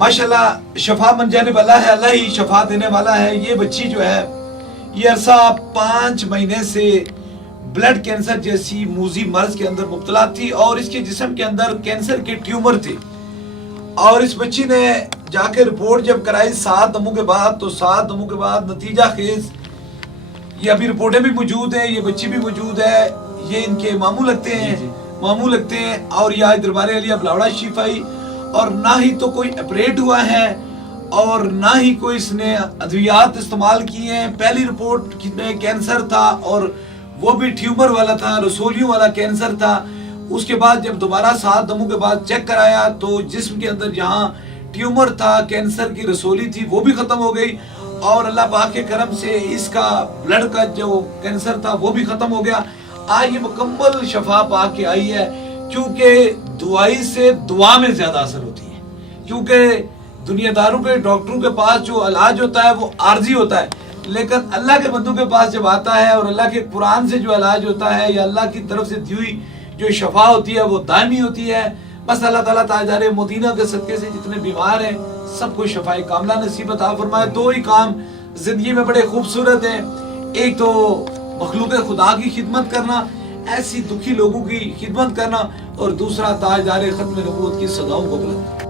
माशाल्लाह शफा बन जाने वाला है, अल्लाह ही शफा देने वाला है। ये बच्ची जो है ये अरसा 5 महीने से ब्लड कैंसर जैसी मूजी मर्ज के अंदर मुब्तला थी और इसके जिस्म के अंदर कैंसर के ट्यूमर थे। और इस बच्ची ने जाकर रिपोर्ट जब कराई 7 दमों के बाद, तो 7 दमों के बाद नतीजा खेज ये अभी रिपोर्टें भी मौजूद हैं, ये बच्ची भी मौजूद है, ये इनके मामू लगते हैं और ये आज दरबार अलिया बलावड़ा शरीफ आई। और ना ही तो कोई ऑपरेट हुआ है और ना ही कोई इसने अद्वियात इस्तेमाल किए हैं। पहली रिपोर्ट में कैंसर था और वो भी ट्यूमर वाला था, रसोलियों वाला कैंसर था। उसके बाद जब दोबारा 7 दमों के बाद चेक कराया तो जिस्म के अंदर जहाँ ट्यूमर था, कैंसर की रसोली थी, वो भी खत्म हो गई और अल्लाह पाक के करम से इसका ब्लड का जो कैंसर था वो भी खत्म हो गया। आज ये मुकम्मल शफा पा के आई है, क्योंकि दुआई से दुआ में ज्यादा असर होती है। क्योंकि दुनियादारों के डॉक्टरों के पास जो इलाज होता है वो आर्जी होता है, लेकिन अल्लाह के बंदों के पास जब आता है और अल्लाह के कुरान से जो इलाज होता है या अल्लाह की तरफ से दी हुई जो शफा होती है वो दायमी होती है। बस अल्लाह ताला ताजदार मदीना के सदके से जितने बीमार हैं सबको शफाए कामला नसीब अता फरमाए। 2 ही काम जिंदगी में बड़े खूबसूरत हैं, एक तो मखलूक खुदा की खिदमत करना, ऐसी दुखी लोगों की खिदमत करना, और दूसरा ताजदार खत्म नबूवत की सदाओं को बुलंद।